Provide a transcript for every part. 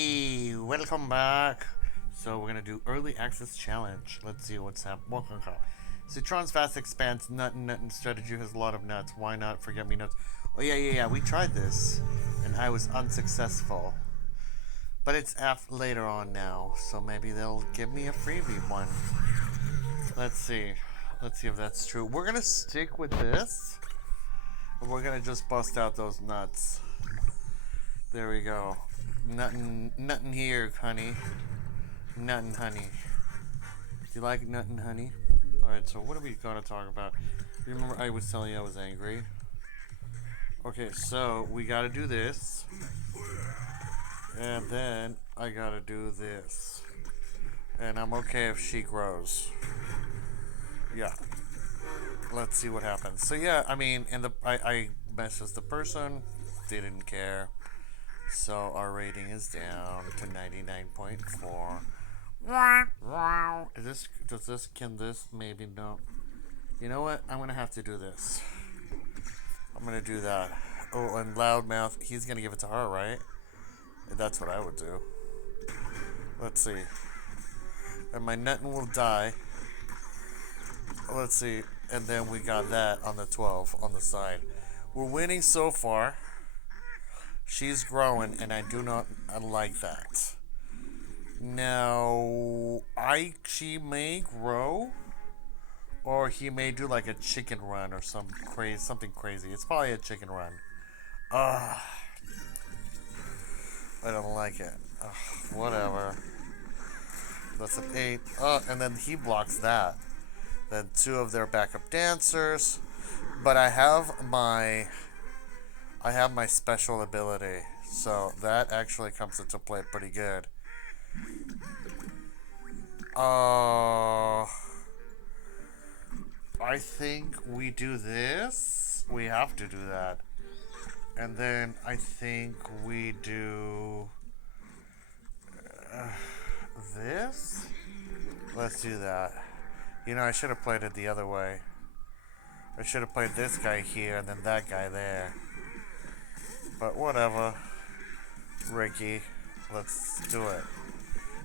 Hey, welcome back. So we're gonna do early access challenge. Let's see what's happening. Welcome, Carl. Citron's vast expanse nut strategy has a lot of nuts. Why not forget me nuts? Oh yeah. We tried this, and I was unsuccessful. But it's later on now, so maybe they'll give me a freebie one. Let's see. Let's see if that's true. We're gonna stick with this. And we're gonna just bust out those nuts. There we go. Nothing here, honey. Nothing, honey. Do you like nothing, honey? Alright, so what are we gonna talk about? Remember I was telling you I was angry? Okay, so we gotta do this. And then I gotta do this. And I'm okay if she grows. Yeah. Let's see what happens. So yeah, I mean, I messaged the person, they didn't care. So our rating is down to 99.4. Can this maybe no? You know what? I'm gonna have to do this. I'm gonna do that. Oh, and loudmouth, he's gonna give it to her, right? That's what I would do. Let's see. And my Nutton will die. Let's see. And then we got that on the 12 on the side. We're winning so far. She's growing, and I do not like that. Now, she may grow, or he may do like a chicken run or something crazy. It's probably a chicken run. Ugh. I don't like it. Ugh, whatever. That's an 8. And then he blocks that. Then 2 of their backup dancers. But I have my special ability. So that actually comes into play pretty good. I think we do this. We have to do that. And then I think we do this. Let's do that. You know, I should have played it the other way. I should have played this guy here and then that guy there. But whatever. Ricky, let's do it.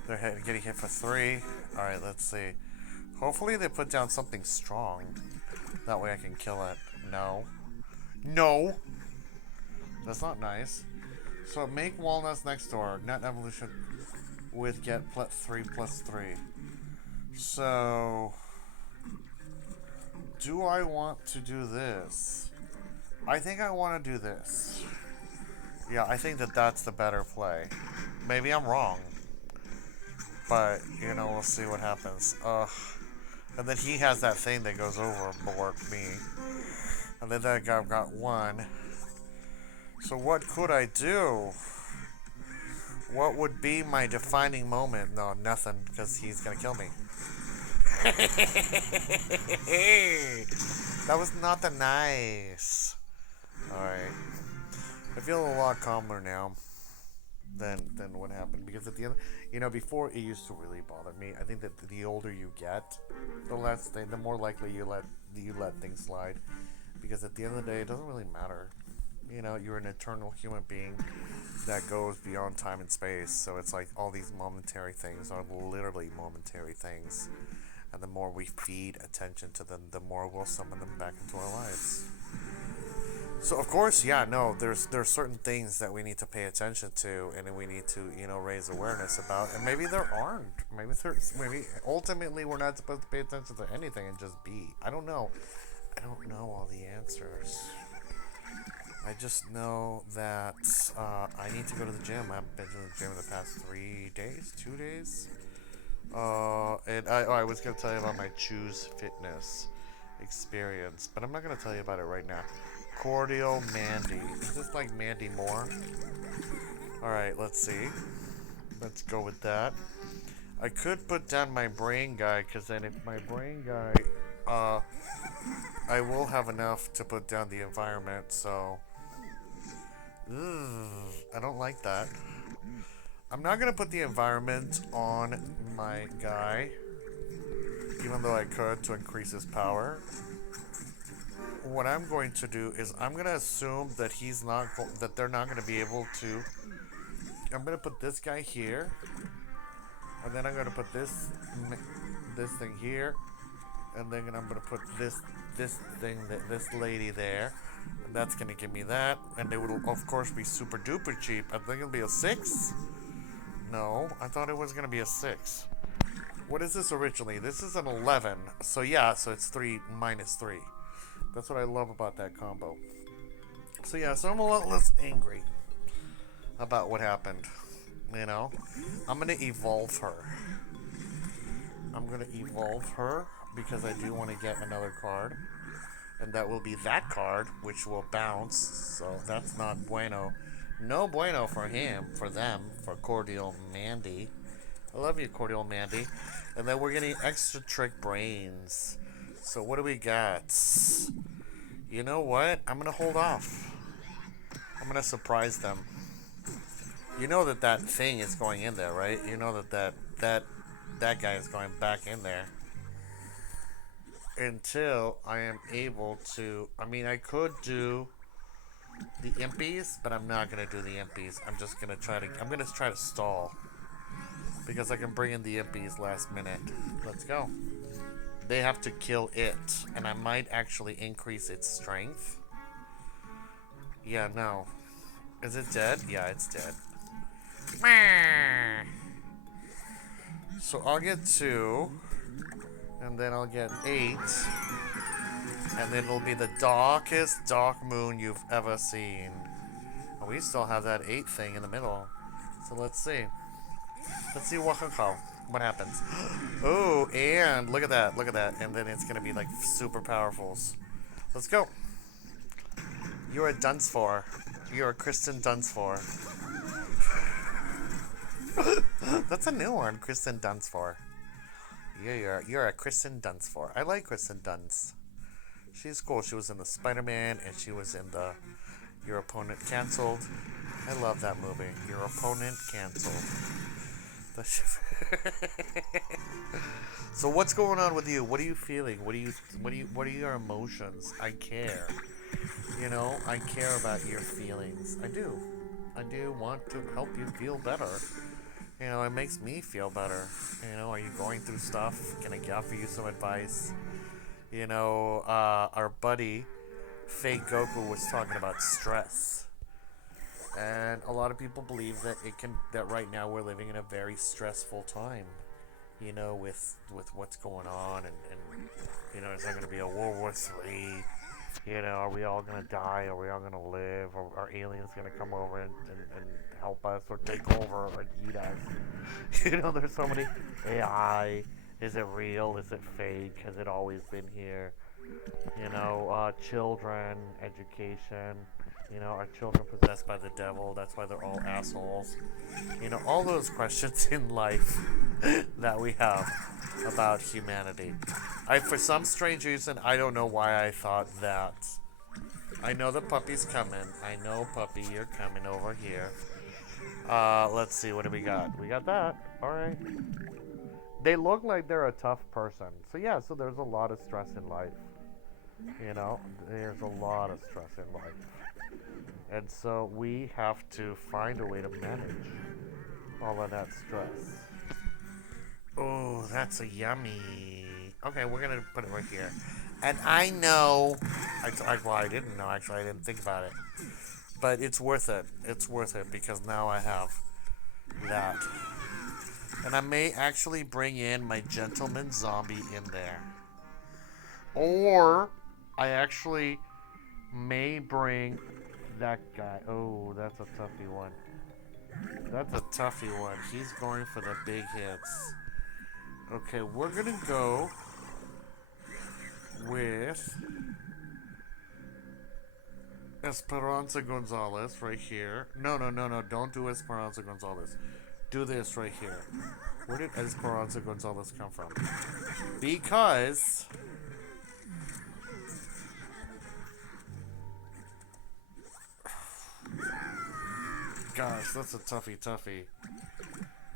They're getting hit for 3. Alright, let's see. Hopefully they put down something strong. That way I can kill it. No. No! That's not nice. So make walnuts next door. Nut evolution with get 3+3. So do I want to do this? I think I want to do this. Yeah, I think that's the better play. Maybe I'm wrong. But, you know, we'll see what happens. And then he has that thing that goes overboard me. And then that guy got 1. So what could I do? What would be my defining moment? No, nothing, because he's gonna kill me. That was not that nice. Alright. I feel a lot calmer now than what happened. Because at the end, you know, before it used to really bother me. I think that the older you get, the more likely you let things slide. Because at the end of the day, it doesn't really matter. You know, you're an eternal human being that goes beyond time and space. So it's like all these momentary things are literally momentary things. And the more we feed attention to them, the more we'll summon them back into our lives. So of course, yeah, no, there's certain things that we need to pay attention to, and we need to, you know, raise awareness about, and maybe there aren't. Maybe ultimately we're not supposed to pay attention to anything and just be. I don't know. I don't know all the answers. I just know that I need to go to the gym. I haven't been to the gym in the past 3 days, 2 days. And I was gonna tell you about my Choose Fitness experience, but I'm not gonna tell you about it right now. Cordial Mandy. Is this like Mandy Moore? Alright, let's see. Let's go with that. I could put down my brain guy, because then if my brain guy, I will have enough to put down the environment, so. I don't like that. I'm not going to put the environment on my guy, even though I could to increase his power. What I'm going to do is I'm going to assume that that they're not going to be able to I'm gonna put this guy here, and then I'm gonna put this thing here, and then I'm gonna put this lady there, and that's gonna give me that, and it will of course be super duper cheap. I think it'll be a 6. No, I thought it was gonna be a 6. What is this originally? This is an 11. So yeah, so it's 3 minus 3. That's what I love about that combo. So yeah, so I'm a lot less angry about what happened. You know, I'm gonna evolve her. I'm gonna evolve her because I do want to get another card, and that will be that card, which will bounce. So that's not bueno. No bueno for him, for them, for Cordial Mandy. I love you, Cordial Mandy. And then we're getting extra trick brains. So what do we got? You know what? I'm gonna hold off. I'm gonna surprise them. You know that thing is going in there, right? You know that guy is going back in there. Until I am able to. I mean, I could do the impies, but I'm not gonna do the impies. I'm just gonna try to. I'm gonna try to stall because I can bring in the impies last minute. Let's go. They have to kill it, and I might actually increase its strength. Yeah, no. Is it dead? Yeah, it's dead. So I'll get 2, and then I'll get 8, and then it'll be the darkest dark moon you've ever seen. And we still have that 8 thing in the middle. So let's see. Let's see what happens. Oh, and look at that, and then it's gonna be like super powerfuls. Let's go. You're a Dunsfor. You're a Kristen Dunsfor. That's a new one, Kristen Dunsfor. You're a Kristen Dunsfor. I like Kristen Dunst. She's cool. She was in the Spider-Man, and she was in the Your Opponent Canceled. I love that movie. Your Opponent Canceled. So what's going on with you? What are you feeling? What are your emotions? I care. You know, I care about your feelings. I do want to help you feel better. You know, it makes me feel better. You know, are you going through stuff? Can I offer you some advice? You know, our buddy Fake Goku was talking about stress. And a lot of people believe that right now we're living in a very stressful time. You know, with what's going on, and you know, is there going to be a World War III? You know, are we all going to die? Are we all going to live? Or are aliens going to come over and help us or take over or eat us? You know, there's so many. AI, is it real? Is it fake? Has it always been here? You know, children, education. You know, are children possessed by the devil? That's why they're all assholes. You know, all those questions in life that we have about humanity. For some strange reason, I don't know why I thought that. I know the puppy's coming. I know, puppy, you're coming over here. Let's see, what do we got? We got that. Alright. They look like they're a tough person. So yeah, so there's a lot of stress in life. You know, there's a lot of stress in life. And so we have to find a way to manage all of that stress. Oh, that's a yummy. Okay, we're going to put it right here. And I know, I didn't know, actually, I didn't think about it. But it's worth it. It's worth it because now I have that. And I may actually bring in my gentleman zombie in there. Or I actually may bring that guy. Oh, that's a toughie one. That's a toughie one. He's going for the big hits. Okay, we're going to go with Esperanza Gonzalez right here. No. Don't do Esperanza Gonzalez. Do this right here. Where did Esperanza Gonzalez come from? Because gosh, that's a toughie.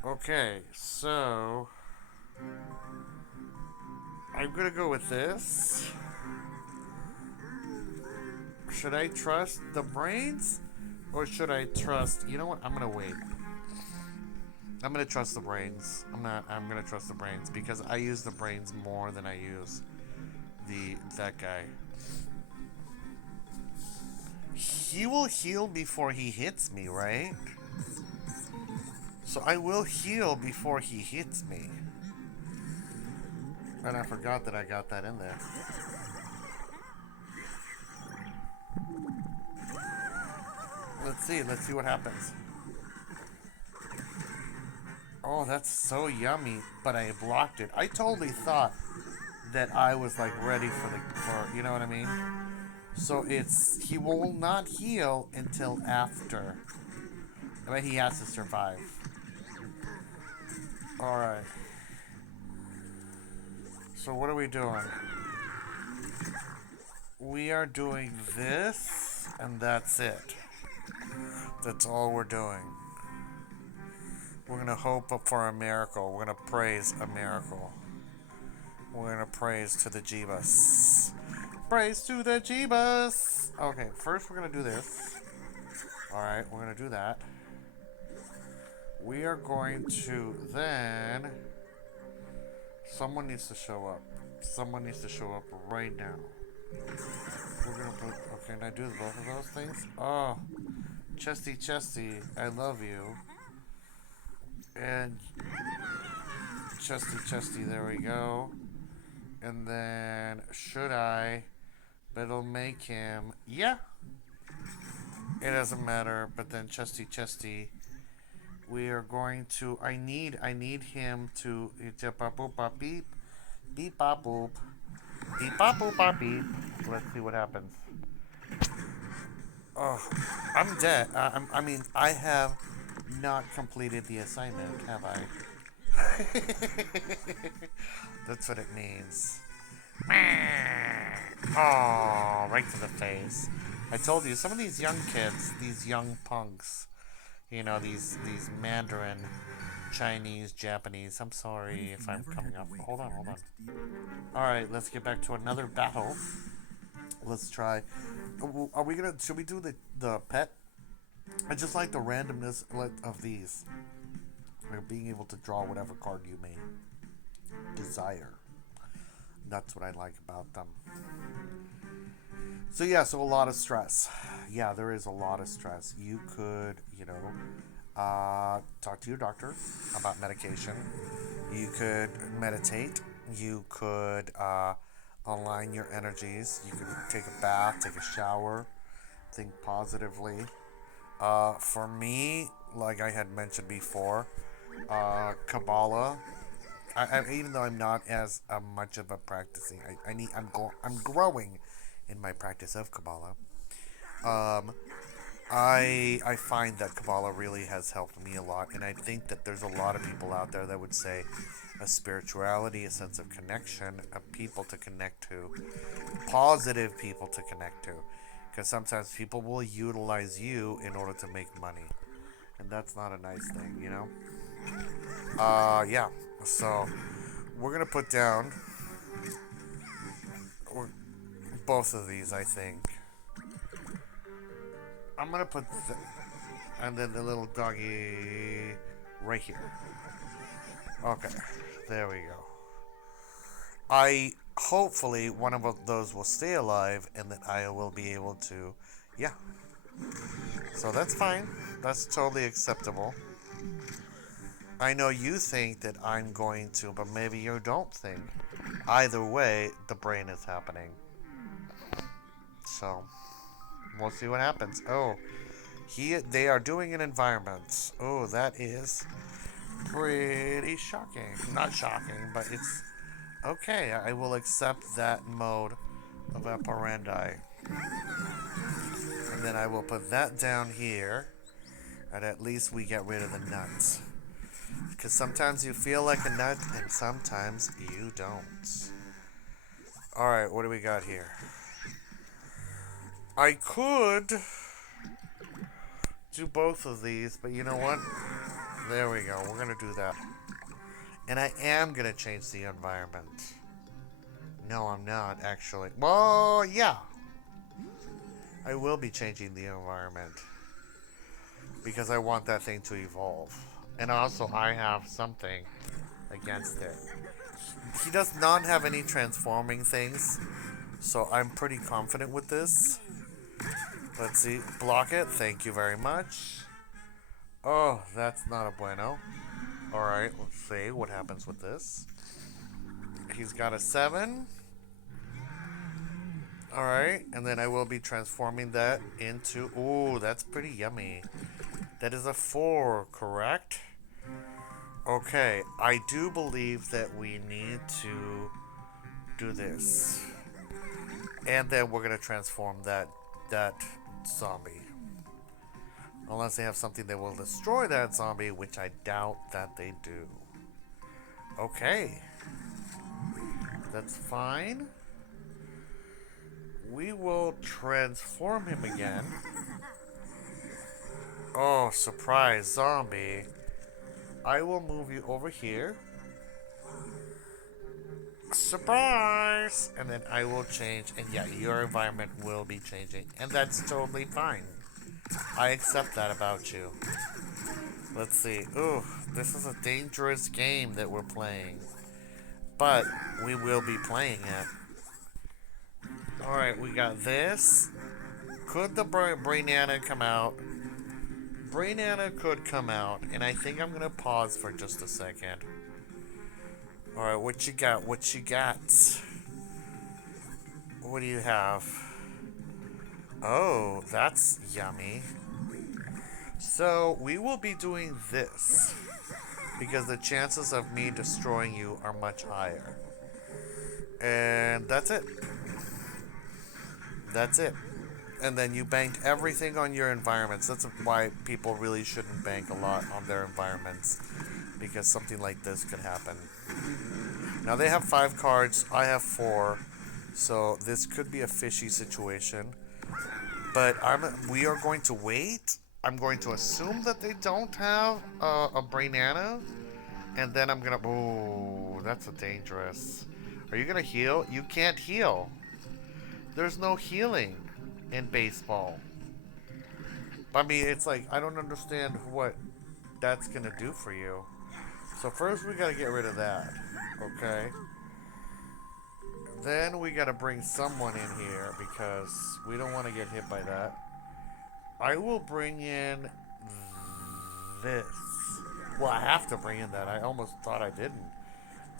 Okay, so I'm gonna go with this. Should I trust the brains? Or should I trust... You know what? I'm gonna wait. I'm gonna trust the brains. I'm gonna trust the brains because I use the brains more than I use that guy. He will heal before he hits me, right? So I will heal before he hits me. And I forgot that I got that in there. Let's see what happens. Oh, that's so yummy, but I blocked it. I totally thought that I was like ready for you know what I mean? So he will not heal until after. But he has to survive. Alright. So what are we doing? We are doing this, and that's it. That's all we're doing. We're gonna hope for a miracle. We're gonna praise a miracle. We're gonna praise to the Jeebus. Praise to the Jeebus! Okay, first we're gonna do this. Alright, we're gonna do that. We are going to then... Someone needs to show up. Someone needs to show up right now. We're gonna put... Okay, can I do both of those things? Oh, Chesty, I love you. And Chesty, there we go. And then, should I? But it'll make him... Yeah! It doesn't matter, but then Chesty, we are going to... I need him to... Beep, beep, bop, boop. Beep, bop, boop, bop, beep. Let's see what happens. Oh, I'm dead. I mean, I have not completed the assignment, have I? That's what it means. Oh, right to the face. I told you, some of these young kids, these young punks, you know, these Mandarin, Chinese, Japanese. I'm sorry if I'm coming up. Hold on. Alright, let's get back to another battle. Let's try. Are we gonna... Should we do the pet? I just like the randomness of these. Like being able to draw whatever card you may desire. That's what I like about them. So yeah, so a lot of stress. Yeah, there is a lot of stress. You could, talk to your doctor about medication. You could meditate. You could align your energies. You could take a bath, take a shower, think positively. For me, like I had mentioned before, Kabbalah. Even though I'm not as much of a practicing, I'm growing in my practice of Kabbalah. I find that Kabbalah really has helped me a lot, and I think that there's a lot of people out there that would say a spirituality, a sense of connection, a people to connect to, positive people to connect to, because sometimes people will utilize you in order to make money, and that's not a nice thing, you know? Yeah, so we're gonna put down both of these, I think. I'm gonna put and then the little doggy right here. Okay, there we go. Hopefully one of those will stay alive and that I will be able to, yeah. So that's fine. That's totally acceptable. I know you think that I'm going to, but maybe you don't think. Either way, the brain is happening. So, we'll see what happens. Oh, they are doing an environment. Oh, that is pretty shocking. Not shocking, but it's okay. I will accept that mode of operandi. And then I will put that down here. And at least we get rid of the nuts. Because sometimes you feel like a nut, and sometimes you don't. Alright, what do we got here? I could do both of these, but you know what? There we go. We're going to do that. And I am going to change the environment. No, I'm not, actually. Well, yeah. I will be changing the environment. Because I want that thing to evolve. And also, I have something against it. He does not have any transforming things, so I'm pretty confident with this. Let's see. Block it. Thank you very much. Oh, that's not a bueno. Alright, let's see what happens with this. He's got a 7. Alright, and then I will be transforming that into... Ooh, that's pretty yummy. That is a 4, correct? Okay, I do believe that we need to do this. And then we're going to transform that zombie. Unless they have something that will destroy that zombie, which I doubt that they do. Okay. That's fine. We will transform him again. Oh, surprise, zombie. I will move you over here. Surprise! And then I will change, and yeah, your environment will be changing. And that's totally fine. I accept that about you. Let's see. Ooh, this is a dangerous game that we're playing. But we will be playing it. Alright, we got this. Could the Brainana come out? Brainana could come out, and I think I'm gonna pause for just a second. Alright, what you got? What you got? What do you have? Oh, that's yummy. So, we will be doing this. Because the chances of me destroying you are much higher. And that's it. That's it. And then you banked everything on your environments. That's why people really shouldn't bank a lot on their environments. Because something like this could happen. Now they have 5 cards, I have 4. So this could be a fishy situation. But we are going to wait. I'm going to assume that they don't have a Brainana. And then I'm gonna... Ooh, that's a dangerous. Are you gonna heal? You can't heal. There's no healing in baseball. I mean, it's like, I don't understand what that's gonna do for you. So first we gotta get rid of that. Okay? Then we gotta bring someone in here because we don't want to get hit by that. I will bring in this. Well, I have to bring in that. I almost thought I didn't.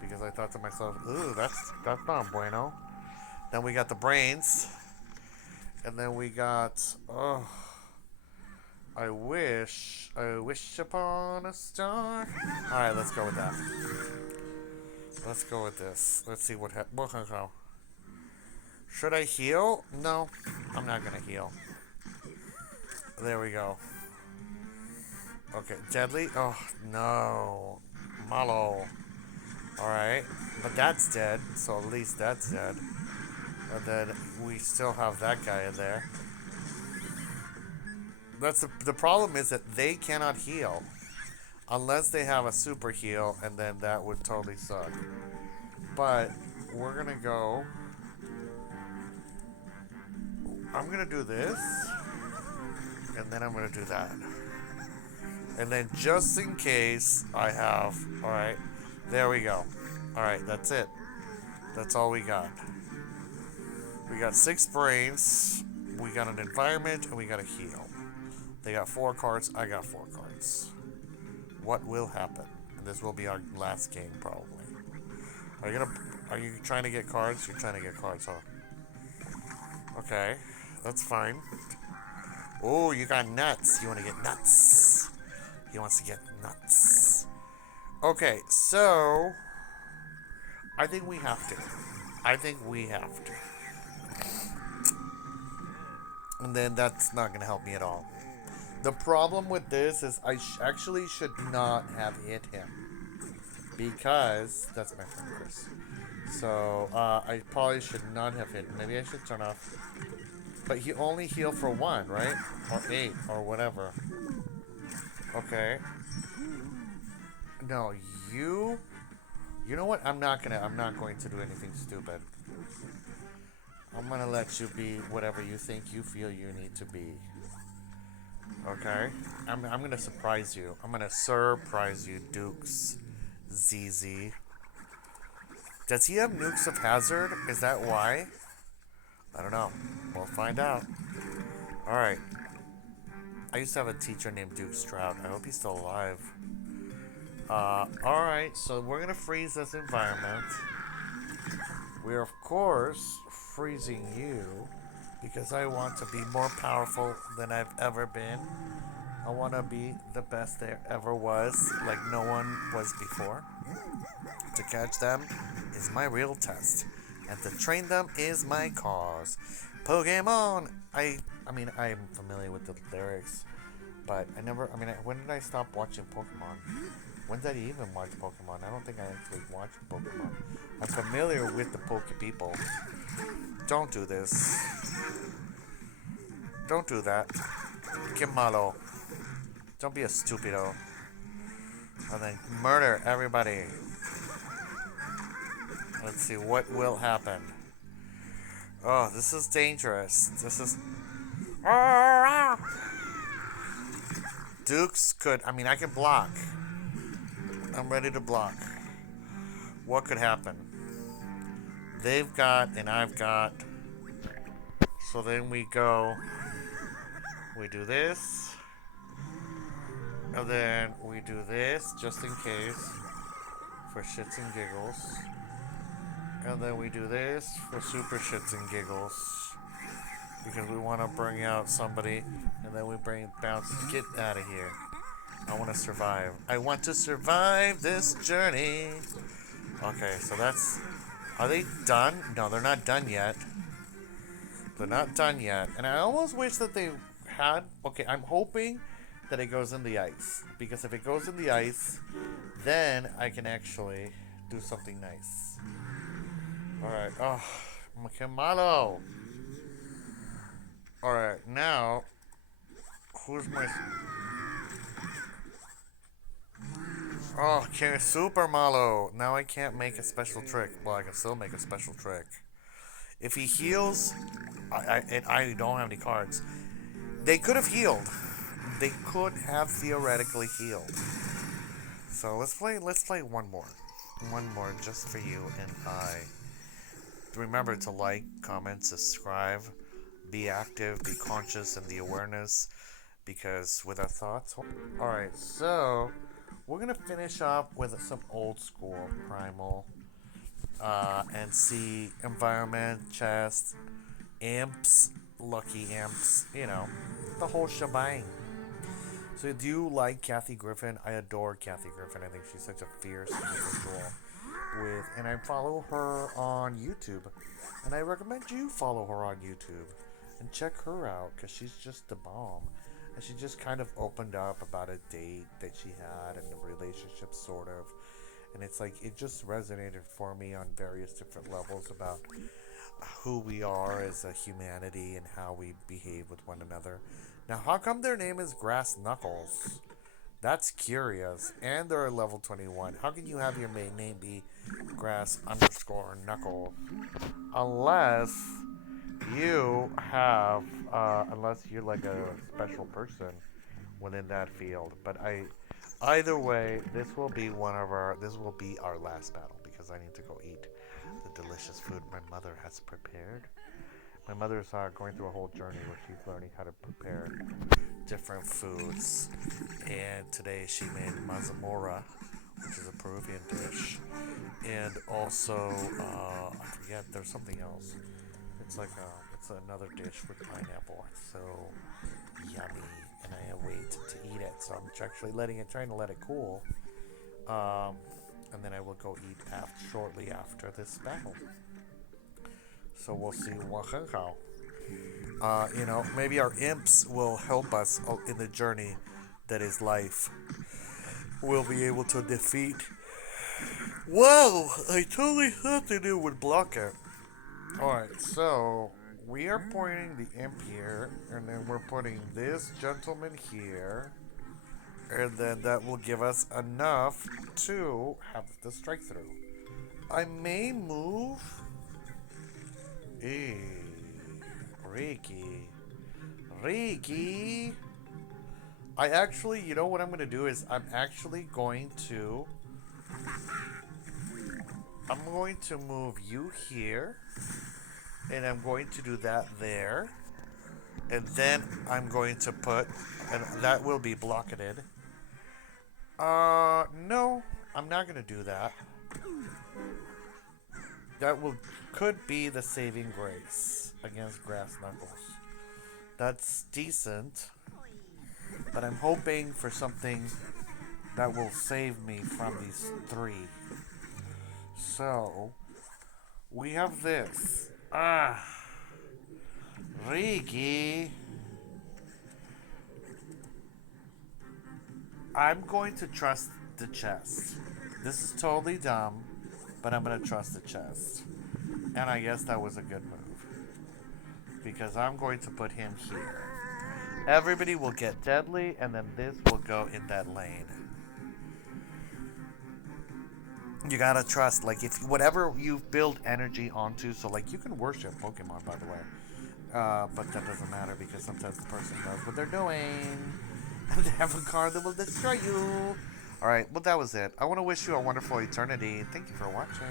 Because I thought to myself, ooh, that's not bueno. Then we got the brains. And then we got, oh, I wish upon a star. Alright, let's go with that. Let's go with this. Let's see what happens. Should I heal? No, I'm not going to heal. There we go. Okay, deadly? Oh, no. Malo. Alright, but that's dead, so at least that's dead. And then we still have that guy in there. That's the problem is that they cannot heal. Unless they have a super heal, and then that would totally suck. But we're gonna go... I'm gonna do this. And then I'm gonna do that. And then just in case I have... Alright, there we go. Alright, that's it. That's all we got. We got 6 brains, we got an environment, and we got a heal. They got 4 cards, I got 4 cards. What will happen? And this will be our last game, probably. Are you trying to get cards? You're trying to get cards, huh? Okay, that's fine. Oh, you got nuts. You want to get nuts. He wants to get nuts. Okay, so... I think we have to. And then that's not going to help me at all. The problem with this is I actually should not have hit him. Because... That's my friend Chris. So, I probably should not have hit him. Maybe I should turn off... But he only healed for 1, right? Or 8, or whatever. Okay. No, you... You know what? I'm not going to do anything stupid. I'm gonna let you be whatever you think you feel you need to be. Okay? I'm gonna surprise you. I'm gonna surprise you, Dukes. ZZ. Does he have nukes of hazard? Is that why? I don't know. We'll find out. Alright. I used to have a teacher named Duke Stroud. I hope he's still alive. Alright, so we're gonna freeze this environment. We're, of course, freezing you because I want to be more powerful than I've ever been. I want to be the best there ever was, like no one was before. To catch them is my real test, and to train them is my cause. Pokemon! I mean, I'm familiar with the lyrics, but I never, I mean, when did I stop watching Pokemon? When did I even watch Pokemon? I don't think I actually watched Pokemon. I'm familiar with the Poke people. Don't do this. Don't do that. Que malo. Don't be a stupido. And then murder everybody. Let's see what will happen. Oh, this is dangerous. This is... Dukes could... I mean, I can block. I'm ready to block. What could happen? They've got and I've got. So then we go. We do this. And then we do this just in case. For shits and giggles. And then we do this for super shits and giggles. Because we want to bring out somebody. And then we bring bounce. Get out of here. I want to survive. I want to survive this journey. Okay, so that's... Are they done? No, they're not done yet. They're not done yet. And I almost wish that they had... Okay, I'm hoping that it goes in the ice. Because if it goes in the ice, then I can actually do something nice. Alright. Oh, Makimalo. Alright, now... Who's my... Oh, okay, Super Malo. Now I can't make a special trick. Well, I can still make a special trick. If he heals, I don't have any cards. They could have healed. They could have theoretically healed. So let's play one more. One more just for you and I. Remember to like, comment, subscribe, be active, be conscious in the awareness. Because with our thoughts... Alright, so... We're going to finish up with some old school Primal. And see environment, chest, imps, lucky imps, you know, the whole shebang. So do you like Kathy Griffin? I adore Kathy Griffin. I think she's such a fierce individual. And I follow her on YouTube. And I recommend you follow her on YouTube. And check her out, because she's just the bomb. And she just kind of opened up about a date that she had and a relationship, sort of. And it's like, it just resonated for me on various different levels about who we are as a humanity and how we behave with one another. Now, how come their name is Grass Knuckles? That's curious. And they're level 21. How can you have your main name be Grass_Knuckles? Unless... You have, unless you're like a special person within that field. But either way, this will be our last battle because I need to go eat the delicious food my mother has prepared. My mother's going through a whole journey where she's learning how to prepare different foods. And today she made mazamorra, which is a Peruvian dish. And also, I forget, there's something else. It's another dish with pineapple. It's so yummy, and I wait to eat it. So I'm actually trying to let it cool, and then I will go eat shortly after this battle. So we'll see how. Maybe our imps will help us in the journey that is life. We'll be able to defeat. Whoa! I totally thought that it would block it. Alright, so we are pointing the imp here, and then we're putting this gentleman here, and then that will give us enough to have the strike through. I may move... Ricky. I actually, you know what I'm going to do is I'm going to move you here, and I'm going to do that there, and then I'm going to put, and that will be blocketed. No, I'm not going to do that. That will could be the saving grace against grass knuckles. That's decent, but I'm hoping for something that will save me from these three. So, we have this. Rigi. I'm going to trust the chest. This is totally dumb, but I'm going to trust the chest. And I guess that was a good move. Because I'm going to put him here. Everybody will get deadly, and then this will go in that lane. You gotta trust, like, if whatever you build energy onto, so like you can worship Pokemon, by the way, but that doesn't matter because sometimes the person knows what they're doing, and they have a card that will destroy you. All right, well that was it. I want to wish you a wonderful eternity. Thank you for watching.